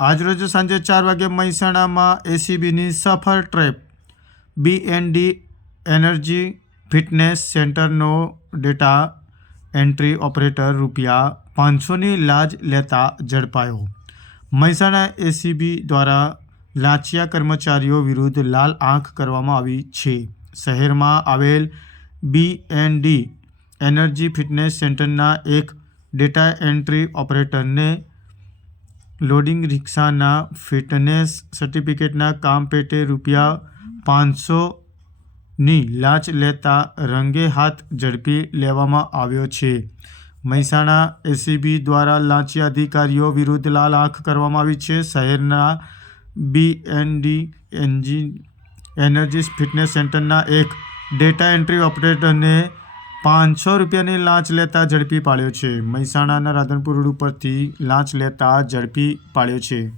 આજરોજ સાંજે 4 વાગે મહેસાણામાં એસીબીની સફળ ટ્રેપ BND એનર્જી ફિટનેસ સેન્ટરનો ડેટા એન્ટ્રી ઓપરેટર ₹500ની લાંચ લેતા ઝડપાયો। મહેસાણા એસીબી દ્વારા લાંચિયા કર્મચારીઓ વિરુદ્ધ લાલ આંખ કરવામાં આવી છે। શહેરમાં આવેલ BND એનર્જી ફિટનેસ સેન્ટરના એક ડેટા એન્ટ્રી ઓપરેટરને લોડિંગ રિક્ષાના ફિટનેસ સર્ટિફિકેટના કામ પેટે ₹500ની લાંચ લેતા રંગે હાથ ઝડપી લેવામાં આવ્યો છે। મહેસાણા એસીબી દ્વારા લાંચિયા અધિકારીઓ વિરુદ્ધ લાલ આંખ કરવામાં આવી છે। શહેરના BND એનર્જી ફિટનેસ સેન્ટરના એક ડેટા એન્ટ્રી ઓપરેટરને ₹500ની લાંચ લેતા ઝડપી પાડ્યો છે। મહેસાણાના રાધનપુર રોડ ઉપરથી લાંચ લેતા ઝડપી પાડ્યો છે।